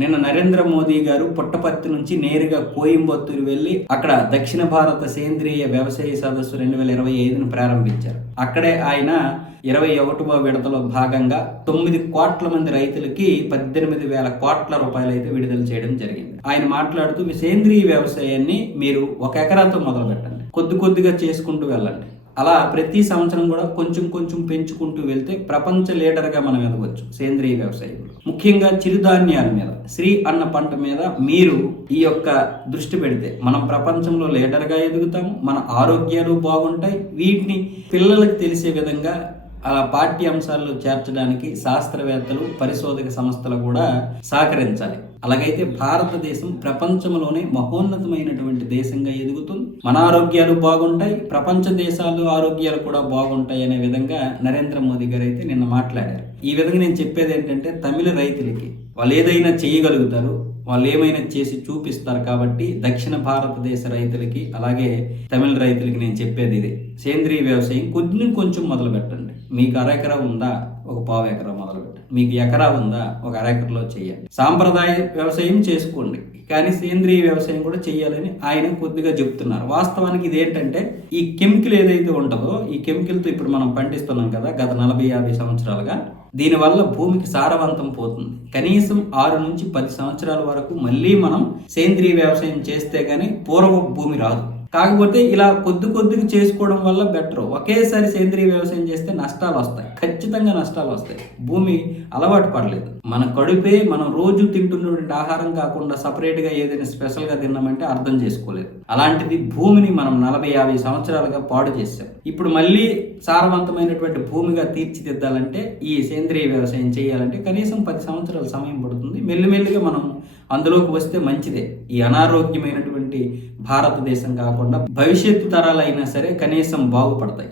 నిన్న నరేంద్ర మోదీ గారు పుట్టపర్తి నుంచి నేరుగా కోయంబత్తూరు వెళ్ళి అక్కడ దక్షిణ భారత సేంద్రియ వ్యవసాయ సదస్సు రెండు వేల ఇరవై ఐదును ప్రారంభించారు. అక్కడే ఆయన ఇరవై ఒకటవ విడతలో భాగంగా తొమ్మిది కోట్ల మంది రైతులకి పద్దెనిమిది వేల కోట్ల రూపాయలు అయితే విడుదల చేయడం జరిగింది. ఆయన మాట్లాడుతూ మీ సేంద్రియ వ్యవసాయాన్ని మీరు ఒక ఎకరాతో మొదలు పెట్టండి కొద్ది కొద్దిగా చేసుకుంటూ వెళ్ళండి. అలా ప్రతి సంవత్సరం కూడా కొంచెం కొంచెం పెంచుకుంటూ వెళ్తే ప్రపంచ లీడర్గా మనం ఎదగవచ్చు సేంద్రియ వ్యవసాయంలో. ముఖ్యంగా చిరుధాన్యాల మీద శ్రీ అన్న పంట మీద మీరు ఈ యొక్క దృష్టి పెడితే మనం ప్రపంచంలో లీడర్గా ఎదుగుతాము మన ఆరోగ్యాలు బాగుంటాయి వీటిని పిల్లలకు తెలిసే విధంగా అలా పాఠ్యాంశాల్లో చేర్చడానికి శాస్త్రవేత్తలు పరిశోధక సంస్థలు కూడా సహకరించాలి. అలాగైతే భారతదేశం ప్రపంచంలోనే మహోన్నతమైనటువంటి దేశంగా ఎదుగుతుంది. మన ఆరోగ్యాలు బాగుంటాయి ప్రపంచ దేశాలు ఆరోగ్యాలు కూడా బాగుంటాయి అనే విధంగా నరేంద్ర మోదీ గారు అయితే నిన్న మాట్లాడారు. ఈ విధంగా నేను చెప్పేది ఏంటంటే తమిళ రైతులకి వాళ్ళు ఏదైనా చేయగలుగుతారు వాళ్ళు ఏమైనా చేసి చూపిస్తారు కాబట్టి దక్షిణ భారతదేశ రైతులకి అలాగే తమిళ రైతులకి నేను చెప్పేది ఇది. సేంద్రియ వ్యవసాయం కొంచెం కొంచెం మొదలు పెట్టండి మీకు అర ఎకరా ఉందా? ఒక పావు ఎకరా మొదలు పెట్టండి మీకు ఎకరా ఉందా? ఒక అర ఎకరలో చేయండి సాంప్రదాయ వ్యవసాయం చేసుకోండి. కానీ సేంద్రియ వ్యవసాయం కూడా చేయాలని ఆయన కొద్దిగా చెప్తున్నారు. వాస్తవానికి ఇది ఏంటంటే ఈ కెమికల్ ఏదైతే ఉంటుందో ఈ కెమికల్తో ఇప్పుడు మనం పండిస్తున్నాం కదా గత నలభై యాభై సంవత్సరాలుగా దీనివల్ల భూమికి సారవంతం పోతుంది. కనీసం ఆరు నుంచి పది సంవత్సరాల వరకు మళ్ళీ మనం సేంద్రియ వ్యవసాయం చేస్తే కానీ పూర్వ భూమి రాదు. కాకపోతే ఇలా కొద్ది కొద్దిగా చేసుకోవడం వల్ల బెటర్. ఒకేసారి సేంద్రియ వ్యవసాయం చేస్తే నష్టాలు వస్తాయి. ఖచ్చితంగా నష్టాలు వస్తాయి. భూమి అలవాటు పడలేదు. మన కడుపే మనం రోజు తింటున్నటువంటి ఆహారం కాకుండా సపరేట్గా ఏదైనా స్పెషల్గా తిన్నామంటే అర్థం చేసుకోలేదు. అలాంటిది భూమిని మనం నలభై యాభై సంవత్సరాలుగా పాడు చేసాం ఇప్పుడు మళ్ళీ సారవంతమైనటువంటి భూమిగా తీర్చిదిద్దాలంటే ఈ సేంద్రియ వ్యవసాయం చేయాలంటే కనీసం పది సంవత్సరాల సమయం పడుతుంది. మెల్లిమెల్లిగా మనం అందులోకి వస్తే మంచిదే. ఈ అనారోగ్యమైనటువంటి భారతదేశం కాకుండా భవిష్యత్తు తరాలైనా సరే కనీసం బాగుపడతాయి.